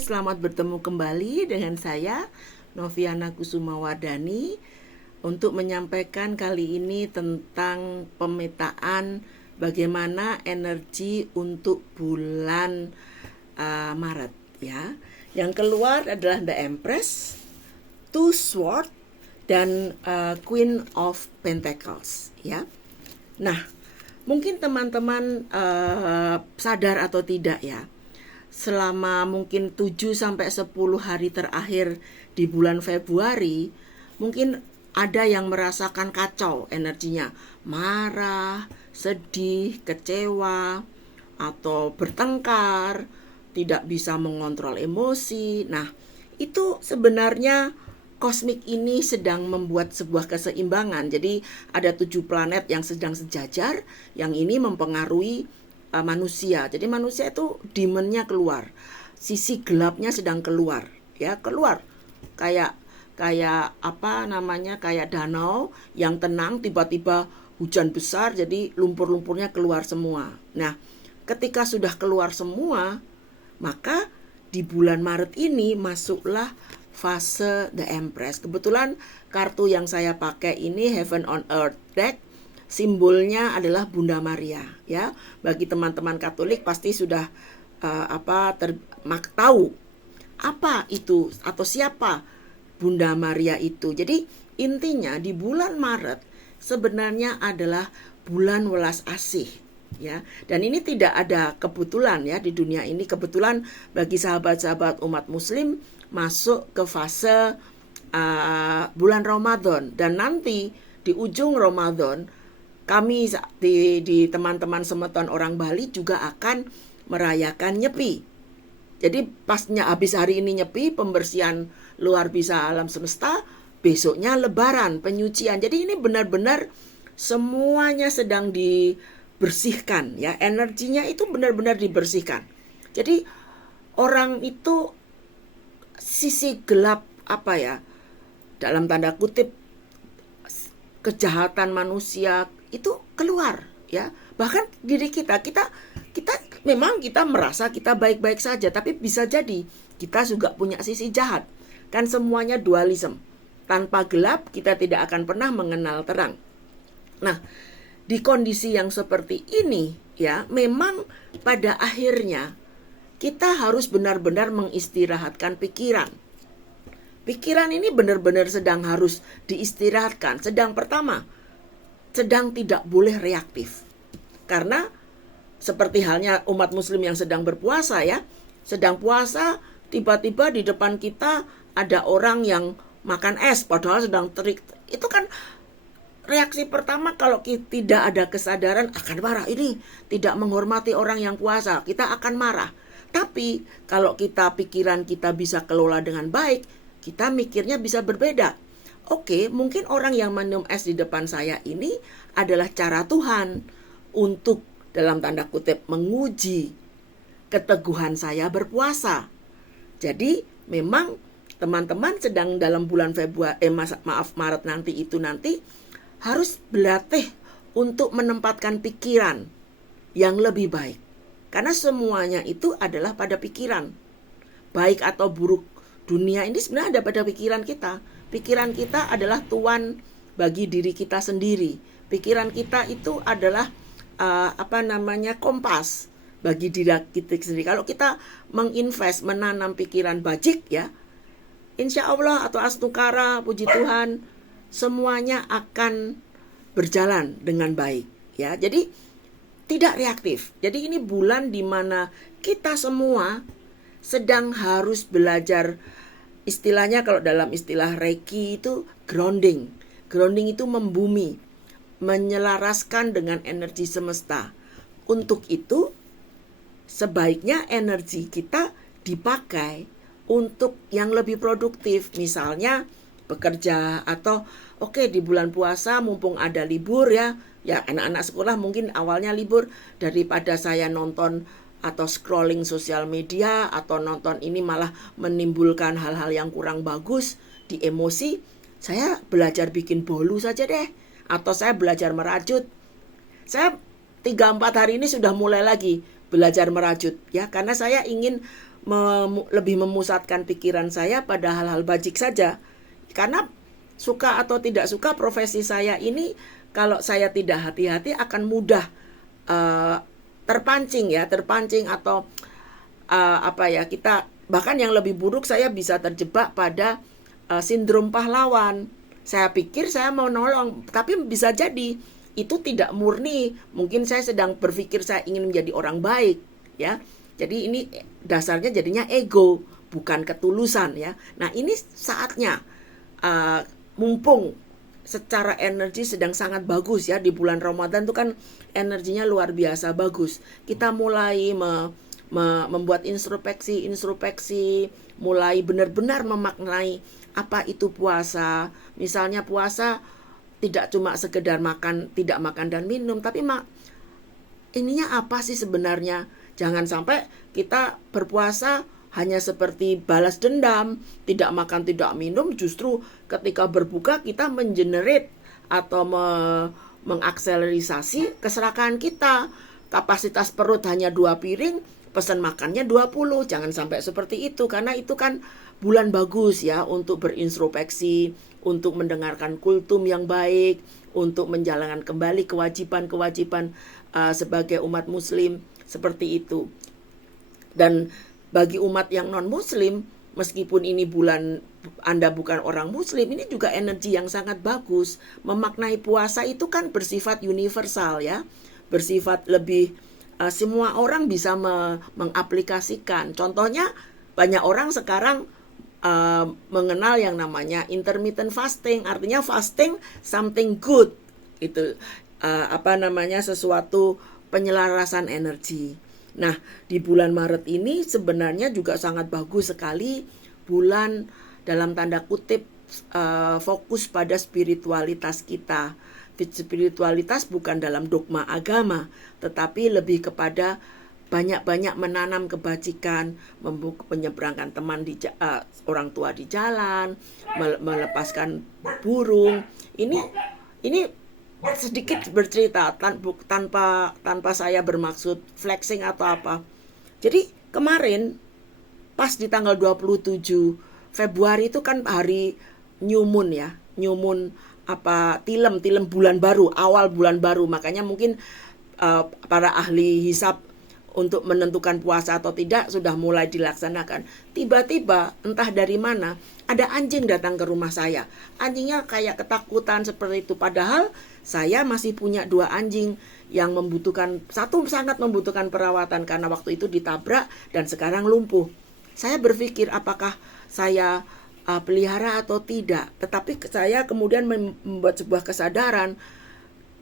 Selamat bertemu kembali dengan saya Noviana Kusumawardani untuk menyampaikan kali ini tentang pemetaan bagaimana energi untuk bulan Maret ya. Yang keluar adalah The Empress, Two Swords, dan Queen of Pentacles ya. Nah, mungkin teman-teman sadar atau tidak ya, selama mungkin 7-10 hari terakhir di bulan Februari, mungkin ada yang merasakan kacau energinya, marah, sedih, kecewa, atau bertengkar, tidak bisa mengontrol emosi. Nah, itu sebenarnya kosmik ini sedang membuat sebuah keseimbangan. Jadi ada 7 planet yang sedang sejajar, yang ini mempengaruhi manusia. Jadi manusia itu demonnya keluar, sisi gelapnya sedang keluar, ya keluar kayak kayak danau yang tenang, tiba-tiba hujan besar, jadi lumpur-lumpurnya keluar semua. Nah, ketika sudah keluar semua, maka di bulan Maret ini masuklah fase The Empress. Kebetulan kartu yang saya pakai ini Heaven on Earth deck, simbolnya adalah Bunda Maria ya. Bagi teman-teman Katolik pasti sudah tahu apa itu atau siapa Bunda Maria itu. Jadi intinya di bulan Maret sebenarnya adalah bulan welas asih ya. Dan ini tidak ada kebetulan ya, di dunia ini kebetulan bagi sahabat-sahabat umat muslim masuk ke fase bulan Ramadan. Dan nanti di ujung Ramadan kami di teman-teman semeton orang Bali juga akan merayakan Nyepi. Jadi pasnya habis hari ini Nyepi, pembersihan luar biasa alam semesta, besoknya Lebaran, penyucian. Jadi ini benar-benar semuanya sedang dibersihkan ya, energinya itu benar-benar dibersihkan. Jadi orang itu sisi gelap dalam tanda kutip kejahatan manusia itu keluar ya. Bahkan diri kita memang kita merasa kita baik-baik saja, tapi bisa jadi kita juga punya sisi jahat. Kan semuanya dualisme. Tanpa gelap kita tidak akan pernah mengenal terang. Nah, di kondisi yang seperti ini ya, memang pada akhirnya kita harus benar-benar mengistirahatkan pikiran. Pikiran ini benar-benar sedang harus diistirahatkan. Sedang tidak boleh reaktif. Karena seperti halnya umat muslim yang sedang berpuasa ya, sedang puasa, tiba-tiba di depan kita ada orang yang makan es padahal sedang terik. Itu kan reaksi pertama kalau tidak ada kesadaran akan marah. Ini tidak menghormati orang yang puasa, kita akan marah. Tapi kalau pikiran kita bisa kelola dengan baik, kita mikirnya bisa berbeda. Oke, mungkin orang yang minum es di depan saya ini adalah cara Tuhan untuk dalam tanda kutip menguji keteguhan saya berpuasa. Jadi memang teman-teman sedang dalam bulan Maret nanti harus berlatih untuk menempatkan pikiran yang lebih baik. Karena semuanya itu adalah pada pikiran. Baik atau buruk dunia ini sebenarnya ada pada pikiran kita. Pikiran kita adalah tuan bagi diri kita sendiri. Pikiran kita itu adalah kompas bagi diri kita sendiri. Kalau kita menanam pikiran bajik ya, insya Allah atau astukara, puji Tuhan, semuanya akan berjalan dengan baik ya. Jadi tidak reaktif. Jadi ini bulan di mana kita semua sedang harus belajar, istilahnya kalau dalam istilah Reiki itu grounding. Grounding itu membumi, menyelaraskan dengan energi semesta. Untuk itu sebaiknya energi kita dipakai untuk yang lebih produktif. Misalnya bekerja atau di bulan puasa mumpung ada libur ya anak-anak sekolah mungkin awalnya libur, daripada saya nonton atau scrolling sosial media atau nonton ini malah menimbulkan hal-hal yang kurang bagus di emosi, saya belajar bikin bolu saja deh, atau saya belajar merajut. Saya 3-4 hari ini sudah mulai lagi belajar merajut ya, karena saya ingin lebih memusatkan pikiran saya pada hal-hal bajik saja. Karena suka atau tidak suka profesi saya ini, kalau saya tidak hati-hati akan mudah terpancing atau kita bahkan yang lebih buruk, saya bisa terjebak pada sindrom pahlawan. Saya pikir saya mau nolong, tapi bisa jadi itu tidak murni. Mungkin saya sedang berpikir saya ingin menjadi orang baik, ya. Jadi ini dasarnya jadinya ego, bukan ketulusan, ya. Nah, ini saatnya mumpung secara energi sedang sangat bagus, ya, di bulan Ramadan itu kan energinya luar biasa bagus. Kita mulai membuat introspeksi, mulai benar-benar memaknai apa itu puasa. Misalnya puasa tidak cuma sekedar tidak makan dan minum, tapi ininya apa sih sebenarnya? Jangan sampai kita berpuasa hanya seperti balas dendam, tidak makan, tidak minum, justru ketika berbuka kita mengenerate atau mengakselerasi keserakahan kita. Kapasitas perut hanya 2 piring, pesan makannya 20. Jangan sampai seperti itu, karena itu kan bulan bagus, ya, untuk berintrospeksi, untuk mendengarkan kultum yang baik, untuk menjalankan kembali kewajiban-kewajiban sebagai umat muslim, seperti itu. Dan bagi umat yang non-muslim, meskipun ini bulan Anda bukan orang muslim, ini juga energi yang sangat bagus. Memaknai puasa itu kan bersifat universal, ya, bersifat lebih semua orang bisa mengaplikasikan. Contohnya banyak orang sekarang mengenal yang namanya intermittent fasting, artinya fasting something good, itu sesuatu penyelarasan energi. Nah, di bulan Maret ini sebenarnya juga sangat bagus sekali, bulan dalam tanda kutip fokus pada spiritualitas kita. Spiritualitas bukan dalam dogma agama, tetapi lebih kepada banyak-banyak menanam kebajikan, menyeberangkan teman orang tua di jalan, melepaskan burung. Ini sedikit bercerita tanpa saya bermaksud flexing atau apa. Jadi kemarin pas di tanggal 27 Februari itu kan hari new moon, ya. New moon tilem bulan baru, awal bulan baru. Makanya mungkin para ahli hisab untuk menentukan puasa atau tidak sudah mulai dilaksanakan. Tiba-tiba entah dari mana ada anjing datang ke rumah saya. Anjingnya kayak ketakutan seperti itu. Padahal saya masih punya 2 anjing yang satu sangat membutuhkan perawatan karena waktu itu ditabrak dan sekarang lumpuh. Saya berpikir apakah saya pelihara atau tidak. Tetapi saya kemudian membuat sebuah kesadaran,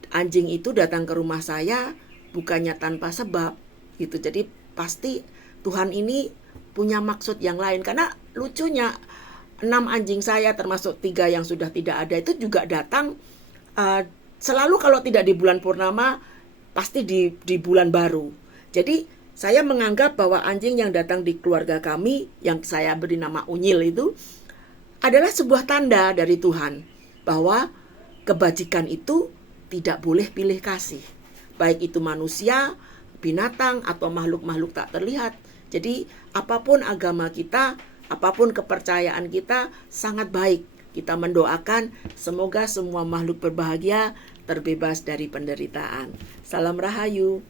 anjing itu datang ke rumah saya bukannya tanpa sebab. Gitu. Jadi pasti Tuhan ini punya maksud yang lain. Karena lucunya 6 anjing saya termasuk 3 yang sudah tidak ada itu juga datang selalu kalau tidak di bulan purnama pasti di bulan baru. Jadi saya menganggap bahwa anjing yang datang di keluarga kami yang saya beri nama Unyil itu adalah sebuah tanda dari Tuhan bahwa kebajikan itu tidak boleh pilih kasih, baik itu manusia, binatang, atau makhluk-makhluk tak terlihat. Jadi apapun agama kita, apapun kepercayaan kita, sangat baik. Kita mendoakan semoga semua makhluk berbahagia, terbebas dari penderitaan. Salam Rahayu.